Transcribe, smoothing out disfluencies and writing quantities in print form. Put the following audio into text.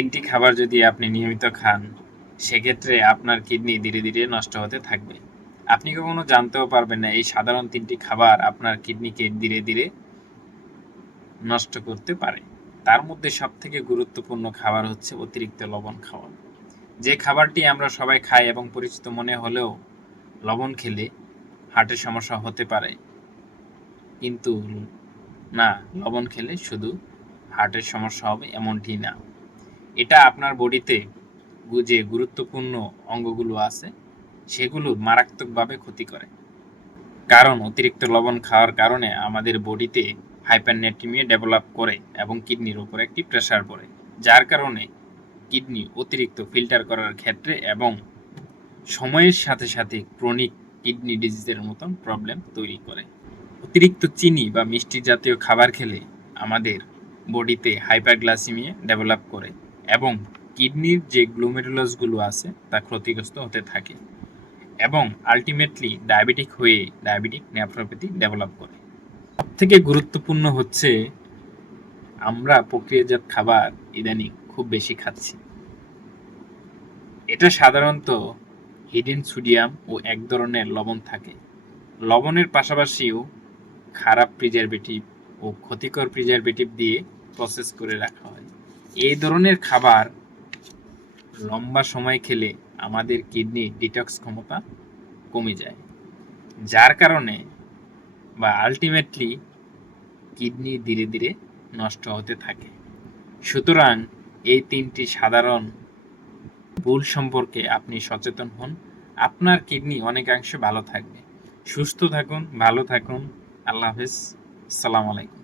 তিনটি খাবার যদি আপনি নিয়মিত খান, সেক্ষেত্রে আপনার কিডনি ধীরে ধীরে নষ্ট হতে থাকবে। আপনি কখনো জানতেও পারবেন না এই সাধারণ তিনটি খাবার আপনার কিডনিকে ধীরে ধীরে নষ্ট করতে পারে। তার মধ্যে সবথেকে গুরুত্বপূর্ণ খাবার হচ্ছে অতিরিক্ত লবণ খাওয়া। যে খাবারটি আমরা সবাই খাই এবং পরিচিত মনে হলেও লবণ খেলে হার্টের সমস্যা হতে পারে, কিন্তু না, লবণ খেলে শুধু হার্টের সমস্যা হবে এমনটি না। এটা আপনার বডিতে যে গুরুত্বপূর্ণ অঙ্গগুলো আছে সেগুলো মারাত্মকভাবে ক্ষতি করে। কারণ অতিরিক্ত লবণ খাওয়ার কারণে আমাদের বডিতে হাইপারনেট্রিমিয়া ডেভেলপ করে এবং কিডনির উপর একটি প্রেসার পড়ে, যার কারণে কিডনি অতিরিক্ত ফিল্টার করার ক্ষেত্রে এবং সময়ের সাথে সাথে ক্রনিক কিডনি ডিজিজের মতন প্রবলেম তৈরি করে। অতিরিক্ত চিনি বা মিষ্টি জাতীয় খাবার খেলে আমাদের বডিতে হাইপারগ্লাইসেমিয়া ডেভেলপ করে এবং কিডনির যে গ্লোমেরুলাসগুলো আছে তা ক্ষতিগ্রস্ত হতে থাকে এবং আলটিমেটলি ডায়াবেটিক হয়ে ডায়াবেটিক নেফ্রোপ্যাথি ডেভেলপ করে। সবথেকে গুরুত্বপূর্ণ হচ্ছে আমরা প্রক্রিয়াজাত খাবার ইদানিং খুব বেশি খাচ্ছি। এটা সাধারণত হিডেন সোডিয়াম ও এক ধরনের লবণ থাকে। লবণের পাশাপাশিও খারাপ প্রিজারভেটিভ ও ক্ষতিকর প্রিজারভেটিভ দিয়ে প্রসেস করে রাখা হয়। এই ধরনের খাবার লম্বা সময় খেলে আমাদের কিডনি ডিটক্স ক্ষমতা কমে যায়, যার কারণে বা আলটিমেটলি কিডনি ধীরে ধীরে নষ্ট হতে থাকে। সুতরাং এই তিনটি সাধারণ ভুল সম্পর্কে আপনি সচেতন হন, আপনার কিডনি অনেকাংশে ভালো থাকবে। সুস্থ থাকুন, ভালো থাকুন। আল্লাহ হাফেজ। আসসালামু আলাইকুম।